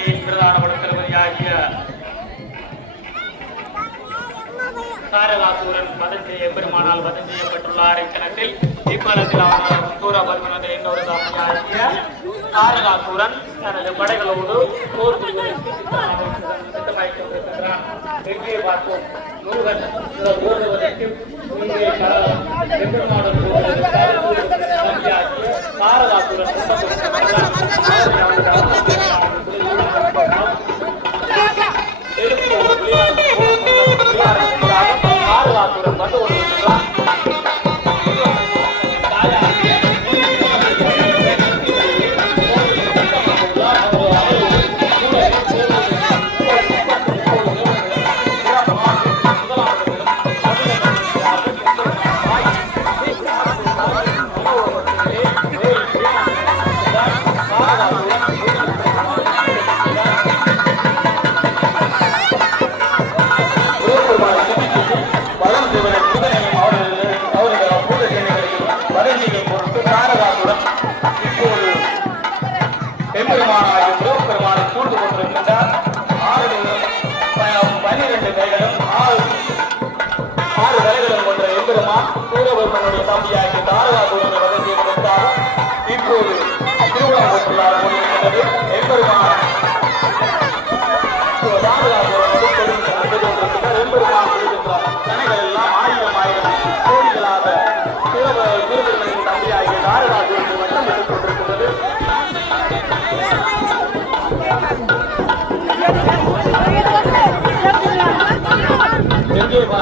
மதுரையை பிரதானப்படுத்திய சாரதாசூரன் பதம் செய்ய பெருமானால் பதம் செய்யப்பட்டுள்ளார் இக்கணத்தில் இப்பலத்தில் அவனால் சாரதாசூரன் தனது படைகளோடு போர் திட்டமாயிருக்கின்றான் சாரதாசூரன் Thank you.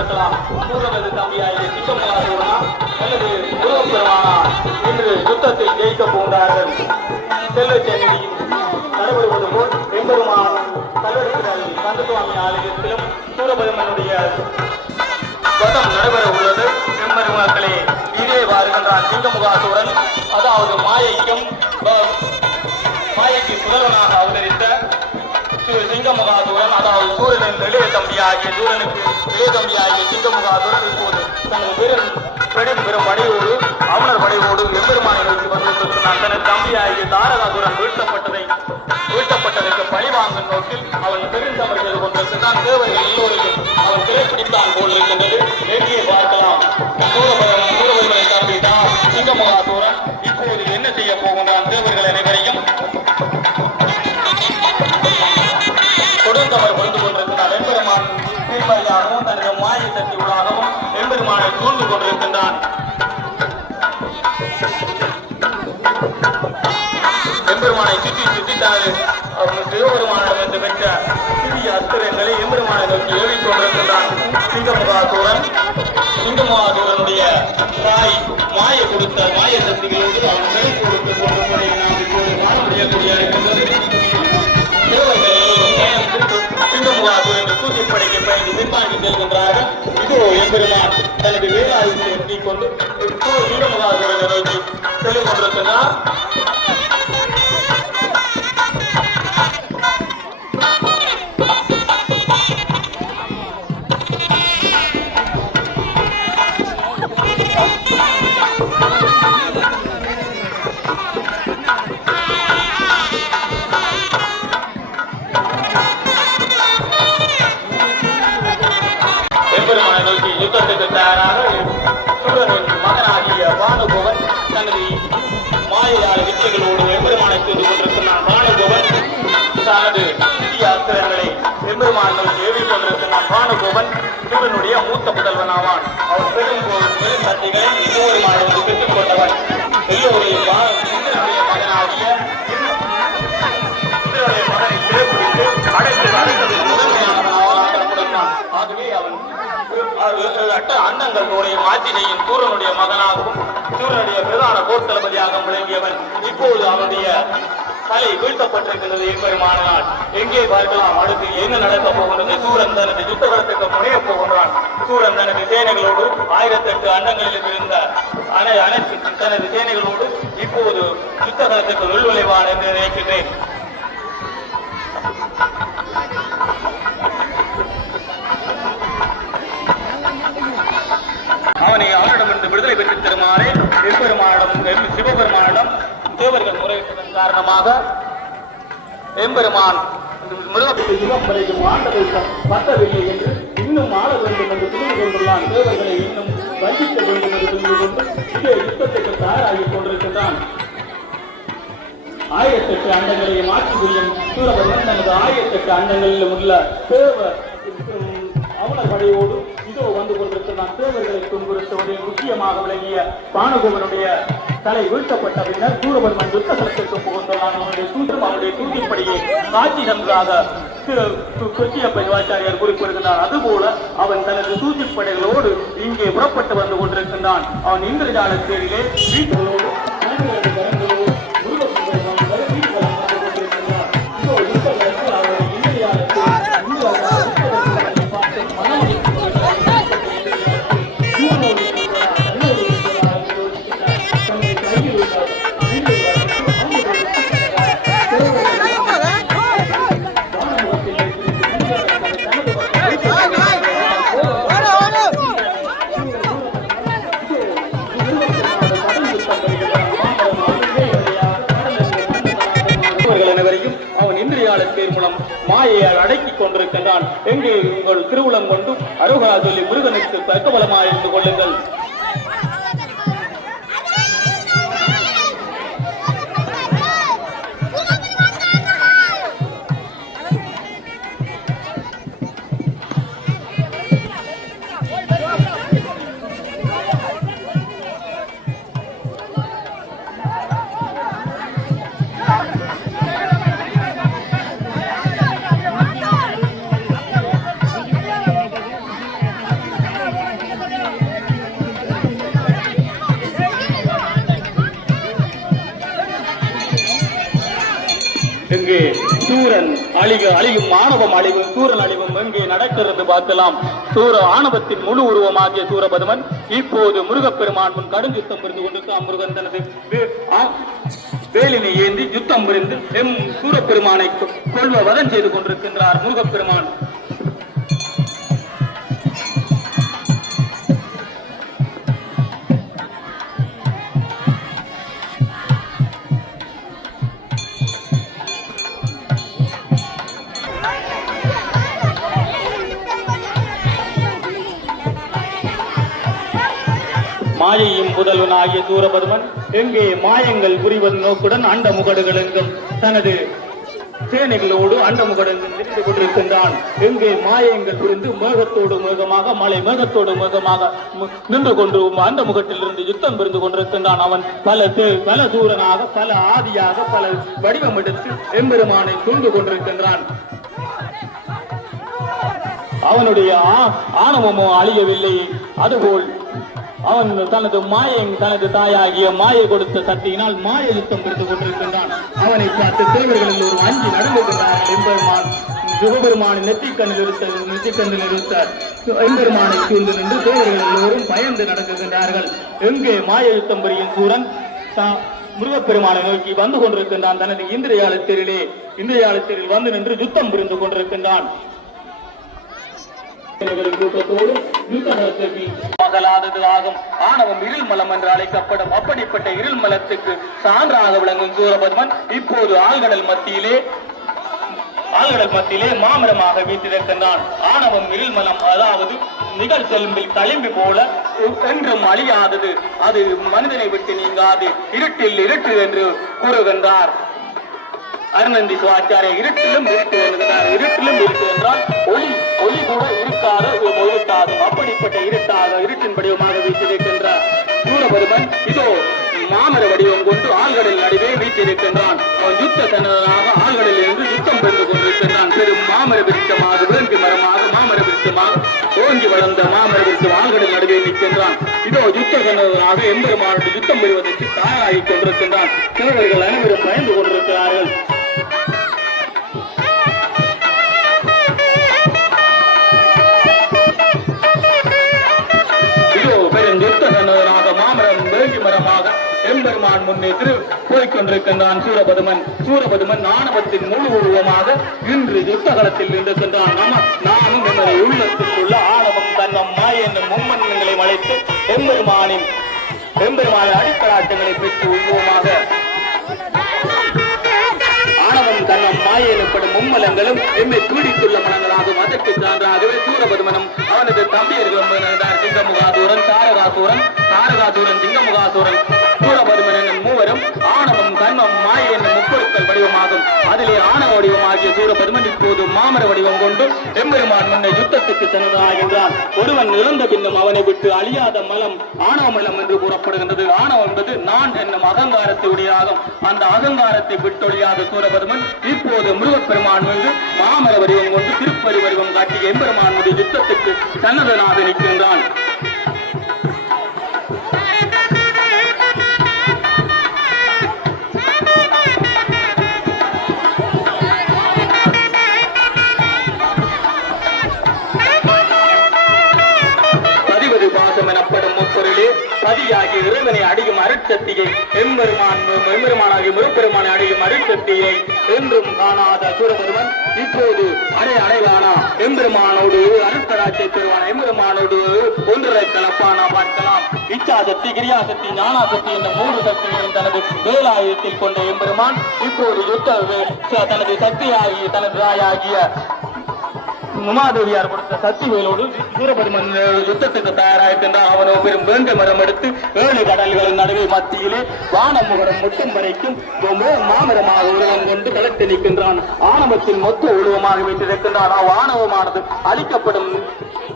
எங்கே பார்க்கலாம் தம்பியாகிய சிங்கமாசூரனா அல்லது முருகப்பெருமானா இன்று யுத்தத்தில் ஜெயிக்க போகிறார்கள். செல்வச்சேனியின் நடைபெறுவது போல் எம்பெருமான் கல்வெடுக்கிறார் கந்தசுவாமி ஆலயத்திலும் சூரபெருமனுடைய வதம் நடைபெற உள்ளது. எம்பெருமாக்களே இதே வருகின்றான் சிங்கமுகாசூரன். அதாவது மாயைக்கும் மாயைக்கு முதல்வனாக அவதரித்த திரு சிங்கமுகாசுரன் அதாவது சூரனின் இளைய தம்பியாகிய சூரனுக்கு இளைய தம்பியாகிய சிங்கமுகாசுரன் இப்போது தனது வீரன் பெரும் பெரும் படையோடு அமனர் படையோடு எம்பெருமான நோக்கி வந்திருக்கிறான் தனது தம்பியாகிய தாரகாசுரன் வீழ்த்தப்பட்டதை வீழ்த்தப்பட்டதற்கு பழி வாங்கும் நோக்கில் அவன் பெருந்தவர்கள் செய்து கொண்டிருக்கிறான். தேவர்கள் எல்லோரையும் அவன் சிறைப்பிடித்தான் போல் இருக்கின்றது. எங்கே பார்க்கலாம். சூரபெருமன் சூரபெருமனை தம்பி தான் சிங்கமுகாசுரன் கொடுந்தவர் கொண்டு கொண்டிருக்கிறார். எம்பெருமான் தீர்ப்பையாகவும் தனது மாய சக்தி உள்ளாகவும் எம்பெருமானை சூழ்ந்து கொண்டிருக்கின்றார். எம்பெருமானை சுற்றி சுற்றி தனது அவர் என்று பெற்ற சிறிய அஸ்திரங்களை எம்பெருமானை நோக்கி ஏவிக் கொண்டிருக்கின்றான் சிங்கமுகாசூரன் சிங்கமுகாசூரனுடைய தாய் மாய கொடுத்த மாய சக்திகளோடு அவன் கை கொடுத்து கொண்டு போய் நாம் இப்போது காண முடியக்கூடிய இருக்கின்றது. சிங்கமுகாசூர் என்று கூட்டிப்படைக்கு பயந்து பின்வாங்கி செல்கின்றார்கள் இதோ எம்பெருமான் தனது வேலாயுதத்தை எட்டிக்கொண்டு இப்போ சிங்கமுகாசூரனை நோக்கி செல்லுகின்றிருக்கிறார் பானுபவன் மூத்த புதல்வன் ஆவான் அவர் பெரும் போ- இன்னொரு மாதம் பெற்றுக் கொண்டவன். எல்லோருடைய இந்திரனுடைய மகனாகிய இந்திரனுடைய மகனை சிறைப்பிடித்து அடைத்து முதன்மையானவனாக ஆகவே அவன் மாத்திரையின் சூரனுடைய மகனாகவும் சூரனுடைய பிரதான போர் தளபதியாக விளங்கியவன். இப்போது அவனுடைய தலை வீழ்த்தப்பட்டிருக்கிறது எம்பெருமானால். எங்கே பார்க்கலாம் அடுத்து என்ன நடக்க போகின்றது சூரன் தனது யுத்தகலத்துக்கு முனைய போகின்றான் சூரன் தனது சேனைகளோடு ஆயிரத்தெட்டு அண்டங்களில் இருந்த அனை அனைத்து தனது சேனைகளோடு இப்போது யுத்தகலத்துக்கு உள்விளைவான் என்று நினைக்கின்றேன். அவனை அவனிடமிருந்து விடுதலை பெற்றுத் தருமாறு எம்பெருமானிடம் சிவபெருமானிடம் தேவர்கள் காரணமாக எம்பெருமான் மிருகத்தை யுகம் ஆண்டதை பத்தவில்லை என்று இன்னும் ஆள வேண்டும் என்று புரிந்து கொண்டுள்ளான். தேவர்களை இன்னும் வஞ்சிக்க வேண்டும் என்று புரிந்து கொண்டு இதே யுத்தத்துக்கு தயாராகி கொண்டிருக்கின்றான். ஆயிரத்தெட்டு அண்டங்களை மாற்றி புரியும் சூரபர்மன் தனது ஆயிரத்தெட்டு அண்டங்களிலும் உள்ள தேவ அவன படையோடு இதோ வந்து கொண்டிருக்கிறான் தேவர்களை துன்புறுத்துவதில் முக்கியமாக விளங்கிய பானுகோவனுடைய தலை வீழ்த்தப்பட்ட பின்னர் சூரபர்மன் யுத்த களத்திற்கு புகுந்துள்ளான் அவனுடைய சூத்திரம் அவனுடைய தூக்கிப்படியை காட்சி நன்றாக கிருஷ்ணியப்ப சிவாச்சாரியார் குறிப்பிடுகிறார் அதுபோல அவன் தனது சூழ்ச்சிப்படைகளோடு இங்கே புறப்பட்டு வந்து கொண்டிருக்கின்றான். அவன் இந்திரஜாலத்திலே தேரிலே இங்கே உங்கள் திருவுளம் கொண்டு அருகா சொல்லி முருகனுக்கு தர்க்கபலமாக இருந்து கொள்ளுங்கள். அழிக அழியும் ஆணவம் அழிவும் சூரன் அழிவும் எங்கே நடக்கிறது பார்க்கலாம். சூர ஆணவத்தின் முழு உருவமாகிய சூரபதுமன் இப்போது முருகப்பெருமான் முன் கடுஞ்சுத்தம் புரிந்து கொண்டிருக்கான் முருகன் தனது வேலினை ஏந்தி யுத்தம் புரிந்து எம் சூரப்பெருமானை கொள்வ வதம் செய்து கொண்டிருக்கின்றார் முருகப்பெருமான். மாயையும் புதல்வனாகிய சூரபதுமன் எங்கே மாயங்கள் புரிவது நோக்குடன் அண்ட முகடுகள் எங்கும் தனது சேனைகளோடு அண்ட முகடெங்கும் கொண்டிருக்கின்றான். எங்கே மாயங்கள் புரிந்து மேகத்தோடு மேகமாக மலை மேகத்தோடு மேகமாக நின்று கொண்டு அந்த முகத்திலிருந்து யுத்தம் புரிந்து கொண்டிருக்கின்றான் அவன். பல தே- பல சூரனாக பல ஆதியாக பல வடிவம் எடுத்து எம்பெருமானை சூழ்ந்து கொண்டிருக்கின்றான். அவனுடைய ஆ- ஆணவமோ அழியவில்லை. அதுபோல் அவன் தனது மாயை தனது தாயாகிய மாயை கொடுத்த சக்தியினால் மாய யுத்தம் கொடுத்து கொண்டிருக்கின்றான். அவனை பார்த்து தேவர்கள் ஒரு அஞ்சு நடுங்குகின்றார்கள் எம்பெருமான் சிவபெருமானின் நெத்திக்கண்ணில் இருத்த நெத்திக்கண்ணில் இருத்த எம்பெருமானை சூழ்ந்து நின்று தேவர்கள் எல்லோரும் பயந்து நடக்குகின்றார்கள். எங்கே மாய யுத்தம் புரியும் சூரன்? முருகப்பெருமானை நோக்கி வந்து கொண்டிருக்கின்றான். தனது இந்திரியாலத்திலே இந்திரியாலத்தில் வந்து நின்று யுத்தம் புரிந்து கொண்டிருக்கின்றான். பகலாதது ஆகும். ஆணவம் இருள்மலம் என்று அழைக்கப்படும் அப்படிப்பட்ட இருள்மலத்துக்கு சான்றாக விளங்கும் சூரபத்மன் இப்போது ஆழ்கடல் மத்தியிலே ஆழ்கடல் மத்தியிலே மாமரமாக வீட்டிருக்கின்றான் ஆணவம் இருள்மலம் அதாவது நிகழ் செல்பில் களிம்பு போல என்றும் அழியாதது. அது மனிதனை விட்டு நீங்காது. இருட்டில் இருட்டு என்று கூறுகின்றார். அருணந்தி சிவாச்சாரிய இருட்டிலும் இருட்டு என்கிறார் இருட்டிலும் இருட்டு என்றால் ஒளி ஒளி கூட இருக்காத ஒரு அப்படிப்பட்ட இருட்டாக இருட்டின் வடிவமாக வீட்டிருக்கின்றார் சூரபெருமன் இதோ மாமர வடிவம் கொண்டு ஆழ்கடல் நடுவே வீட்டிருக்கின்றான் அவன் யுத்த சன்னதனாக ஆழ்கடலில் இருந்து யுத்தம் பெற்று கொண்டிருக்கின்றான். பெரும் மாமர விருட்சமாக விரும்பி மரமாக மாமர விருட்சமாக ஓங்கி வளர்ந்த மாமர விருட்சம் ஆழ்கடல் நடுவே நிற்கின்றான். இதோ யுத்த சன்னதனாக எம்பெருமானோடு யுத்தம் பெறுவதற்கு தயாராகிக் கொண்டிருக்கின்றான். சிறுவர்கள் அனைவரும் பயந்து கொண்டிருக்கிறார்கள். பகவான் முன்னேற்று போய்கொண்டிருக்கின்றான் சூரபதுமன். சூரபதுமன் நாணவத்தின் முழு உருவமாக இன்று யுத்தகலத்தில் இருக்கின்றான் நம நானும் என்னுடைய உள்ளத்திற்குள்ள ஆணவம் தன்னம்மா என்னும் மும்மன்னங்களை வளைத்து எம்பெருமானின் எம்பெருமான அடிக்கலாட்டங்களை பெற்று உருவமாக ஆணவம் தன்னம் மாய எனப்படும் மும்மலங்களும் எம்மை பீடித்துள்ள மனங்களாகும் அதற்கு சான்றாகவே சூரபதுமனும் அவனது தம்பியர்களும் சிங்கமுகாசூரன் தாரகாசூரன் தாரகாசூரன் சிங்கமுகாசூரன். மூலபதுமன் என்னும் மூவரும் ஆணவம் கண்மம் மாய என்னும் முப்பொருட்கள் வடிவமாகும். அதிலே ஆணவ வடிவம் ஆகிய சூரபதுமன் இப்போது மாமர வடிவம் கொண்டு எம்பெருமான் முன்னை யுத்தத்துக்கு தனதாகின்றார் ஒருவன் இழந்த பின்னும் அவனை விட்டு அழியாத மலம் ஆணவ மலம் என்று கூறப்படுகின்றது. ஆணவம் என்பது நான் என்னும் அகங்காரத்தை உடையாகும் அந்த அகங்காரத்தை விட்டொழியாத சூரபதுமன் இப்போது முருகப்பெருமான் மீது மாமர வடிவம் கொண்டு திருப்பதி வடிவம் காட்டிய எம்பெருமான் மீது யுத்தத்துக்கு தன்னதனாக நிற்கின்றான். முப்பொருளே இறைவனை அடையும் அருட்சக்தியை எம்பெருமான் எம்பெருமானாகிய முருப்பெருமானை அடையும் அருட்சக்தியை என்றும் காணாத சூரபெருமன் இப்போது அரை அடைவானா? எம்பெருமானோடு அருட்கராட்சியை பெறுவான? எம்பெருமானோடு ஒன்றரை கலப்பானா பார்க்கலாம். இச்சாசக்தி கிரியாசக்தி ஞானாசக்தி என்ற மூன்று சக்திகளையும் தனது வேலாயத்தில் கொண்ட எம்பெருமான் இப்போது யுத்த தனது சக்தியாகி தனது ராயாகிய உமாதேவியார் கொடுத்த சக்தி வேலோடு சூரபெருமன் யுத்தத்துக்கு தயாராயிருக்கின்றான் அவனோ பெரும் வேங்க மரம் எடுத்து ஏழு கடல்களின் நடுவே மத்தியிலே வானமுகரம் முட்டும் வரைக்கும் மாமரமாக உருவம் கொண்டு களத்தில் நிற்கின்றான். ஆணவத்தின் மொத்த உருவமாக வைத்திருக்கின்றான் ஆணவமானது அழிக்கப்படும்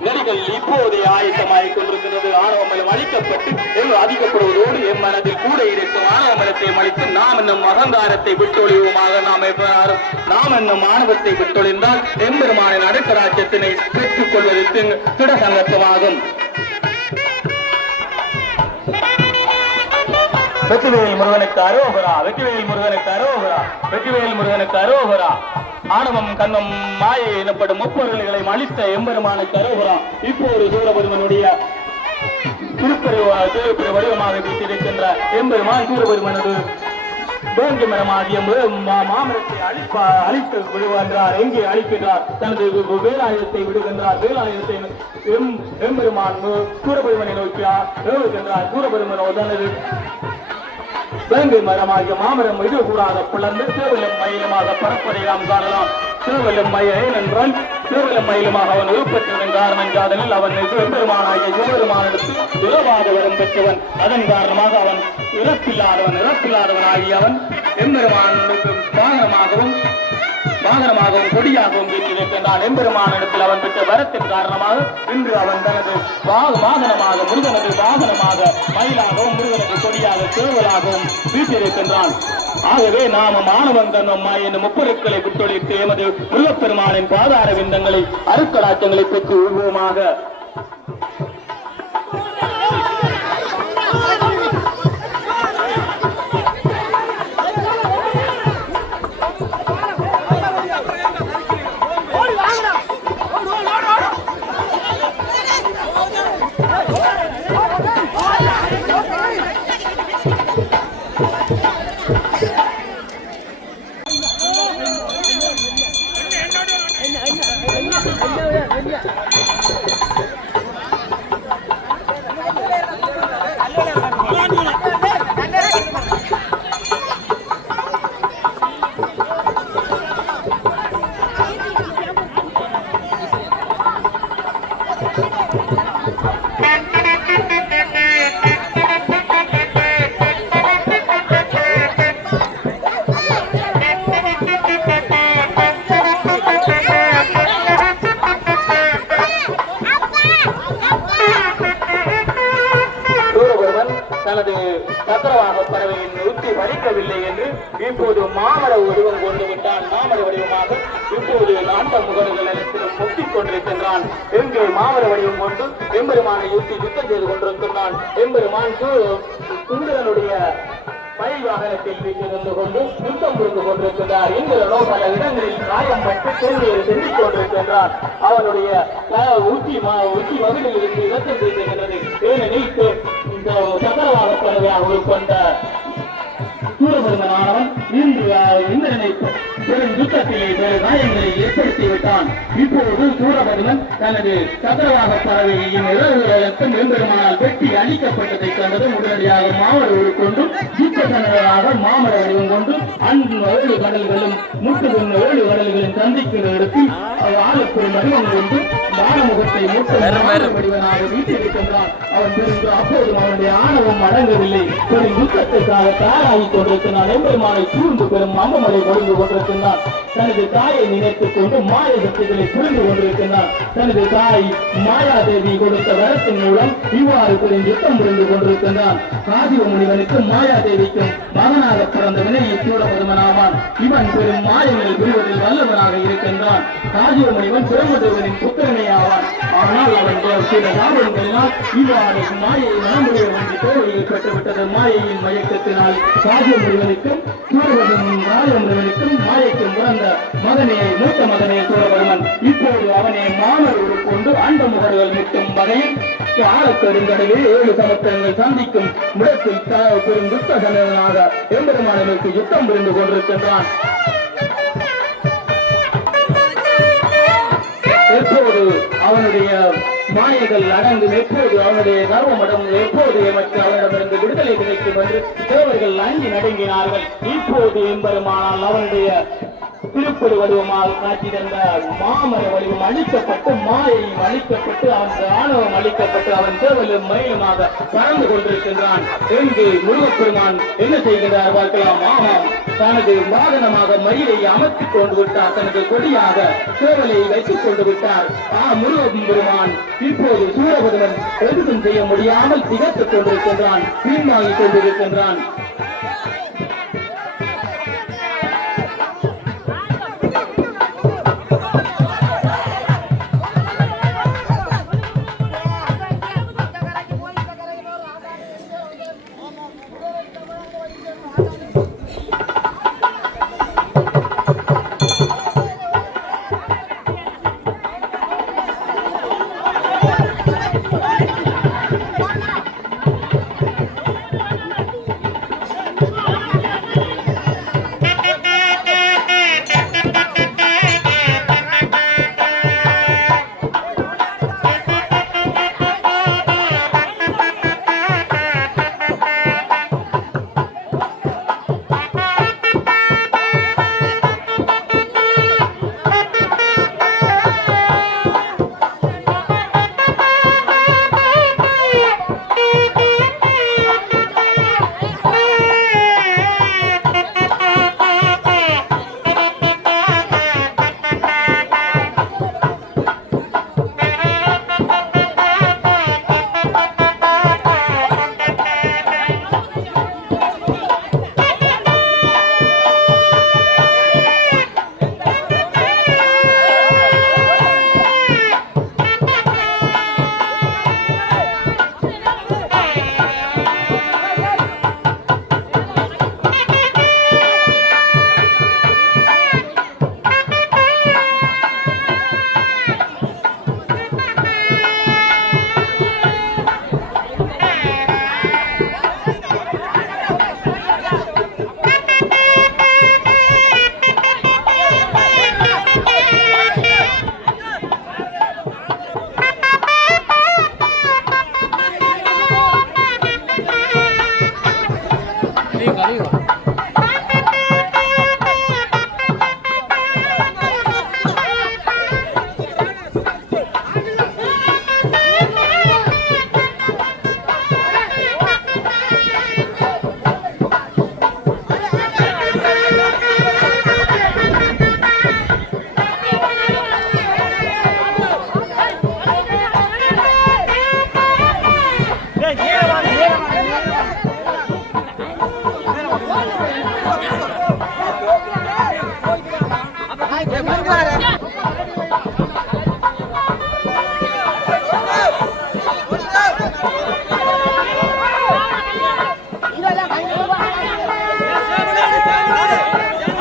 நெறிகள் இப்போதே ஆயத்தமாகிக் கொண்டிருக்கிறது ஆணவமலம் அழிக்கப்பட்டு எங்கு அதிகப்படுவதோடு என் மனதில் கூட இருக்கும் ஆணவமலத்தை அழித்து நாம் என்னும் அகங்காரத்தை விட்டொழிவுமாக நாம் எவ்வாறு நாம் என்னும் ஆணவத்தை விட்டொழிந்தால் எம்பெருமானின் அடுக்கராஜ்யத்தினை பெற்றுக் கொள்வது திடசங்கத்துவாகும் வெற்றிவேல் முருகனுக்கு அரோகரா வெற்றிவேல் முருகனுக்கு அரோகரா வெற்றிவேல் முருகனுக்கு அரோகரா. ஆணவம் கண்ணம் மாயை எனப்படும் முப்பொருள்களை அளித்த எம்பெருமானுக்கு இப்போ ஒரு சூரபெருமனுடைய திருப்பெருவ திருப்பெரு வடிவமாக வீட்டிருக்கின்ற எம்பெருமான் சூரபெருமனது வேங்கி மரமாகிய மாமரத்தை அழிப்பா அழித்து விடுகின்றார். எங்கே அழிக்கின்றார்? தனது வேலாயுதத்தை விடுகின்றார். வேலாயுதத்தை எம் எம்பெருமான் சூரபெருமனை நோக்கி ஏவுகின்றார். சூரபெருமனோ தனது வேங்கை மரமாகிய மாமரம் இடுகூடாத பிளந்து திருவள்ளம் மயிலுமாக பறப்பதை நாம் காணலாம். திருவள்ளம் மயில் என்றால் திருவள்ளம் மயிலுமாக அவன் உருப்பெற்றதன் காரணம் காதலில் அவன் பெருமானாகிய சிவபெருமானிடத்து உறவாத வரம் பெற்றவன். அதன் காரணமாக அவன் இறப்பில்லாதவன் இறப்பில்லாதவன் ஆகிய அவன் எம்பெருமானுக்கு வாகனமாகவும் வாகனமாகவும் கொடியாகவும் வீட்டிருக்கின்றான் எம்பெருமானிடத்தில் அவன் பெற்ற வரத்தின் காரணமாக இன்று அவன் தனது வாகனமாக முருகனது வாகனமாக மயிலாகவும் முருகனது கொடியாக சேவலாகவும் வீட்டிருக்கின்றான் ஆகவே நாம மாணவன் தன்மம்மா என்னும் முப்பொருட்களை விட்டொழித்து எமது முருகப்பெருமானின் பாதார விந்தங்களை அருக்கலாச்சங்களை பெற்று உருவமாக எம்பெருமான் சு- சுந்தரனுடைய பயில் வாகனத்தில் வீட்டிருந்து கொண்டு யுத்தம் புரிந்து கொண்டிருக்கின்றார். இந்திரனோ பல இடங்களில் காயம் பட்டு தோல்வியை செஞ்சிக் கொண்டிருக்கின்றார். அவனுடைய அஹ், உச்சி உச்சி மகளில் இருந்து இலக்கம் செய்திருக்கிறது ஏனெனில் இந்த சக்கரவாக பறவையாக கொண்ட ஏற்படுத்தி விட்டான் இப்போது சூரபெருமன் தனது சக்கரவாக பறவையின் இரவுகளுக்கும் எம்பெருமானால் வெட்டி அழிக்கப்பட்டதைக் கண்டது உடனடியாக மாமர கொண்டு யுத்தகனராக மாமர வடிவம் கொண்டு அன்பு ஏழு கடல்களும் முட்டுகின்ற ஏழு கடல்களின் சந்திக்கிற இடத்தில் ஆளுக்குள் வடிவம் கொண்டு வானமுகத்தை முட்டு வடிவனாக வீட்டிருக்கின்றான் அவன் பிறகு அப்போதும் அவனுடைய ஆணவம் அடங்கவில்லை. பெரும் யுத்தத்திற்காக தயாராகிக் கொண்டிருக்கிறான். எம்பெருமானை சூழ்ந்து பெரும் அம்பமலை கொடுத்து கொண்டிருக்கின்றான். தனது தாயை நினைத்துக் கொண்டு மாய சக்திகளை புரிந்து கொண்டிருக்கின்றான் தனது தாய் மாயாதேவி கொடுத்த வரத்தின் மூலம் இவ்வாறு புரிந்து யுத்தம் புரிந்து கொண்டிருக்கின்றான் காதிவ முனிவனுக்கும் மாயாதேவிக்கும் மகனாக பிறந்த வினையை சூடபெருமனாவான் இவன் பெரும் மாயங்களை புரிவதில் வல்லவனாக இருக்கின்றான். காதிவ முனிவன் சிவமதேவனின் புத்திரனே ஆவான் ஆனால் அவன் சில சாபங்களினால் இவ்வாறு மாயை மனமுடைய வேண்டி தோல்வியில் பெற்றுவிட்டது. மாயையின் மயக்கத்தினால் காதிவ முனிவனுக்கும் சூரபெருமன் காதிவ முனிவனுக்கும் மாயக்கும் பிறந்த மகனே மூத்த மதனையை சூரபெருமன் இப்போது அவனை மாமர் உருக்கொண்டு அண்ட முகர்கள் முட்டும் வகையில் ஆழக்கருங்கடவே ஏழு சமுத்திரங்கள் சந்திக்கும் முடத்தில் பெரும் யுத்த எம்பெருமானவருக்கு யுத்தம் புரிந்து கொண்டிருக்கின்றான். எப்போது அவனுடைய மாயைகள் அடங்கும் எப்போது அவனுடைய கர்வம் அடங்கும் எப்போது எமக்கு அவனிடமிருந்து விடுதலை கிடைக்கும் என்று தேவர்கள் அஞ்சி நடுங்கினார்கள். இப்போது எம்பெருமானால் அவனுடைய திருப்பொரு வடிவமாக காட்சி தந்த மாமர வடிவம் அழிக்கப்பட்டு மாயையும் அழிக்கப்பட்டு அவன் ஆணவம் அழிக்கப்பட்டு அவன் தேவலும் மயிலுமாக பறந்து கொண்டிருக்கின்றான் என்று முருகப்பெருமான் என்ன செய்கிறார் பார்க்கலாம். ஆமாம் தனது வாகனமாக மயிலை அமர்த்திக் கொண்டு விட்டார். தனது கொடியாக சேவலை வைத்துக் கொண்டு விட்டார். ஆ முருகன் பெருமான் இப்போது சூரபதனன் எதுவும் செய்ய முடியாமல் திகத்துக் கொண்டிருக்கின்றான் வீண் வாங்கிக் கொண்டிருக்கின்றான். Yeah.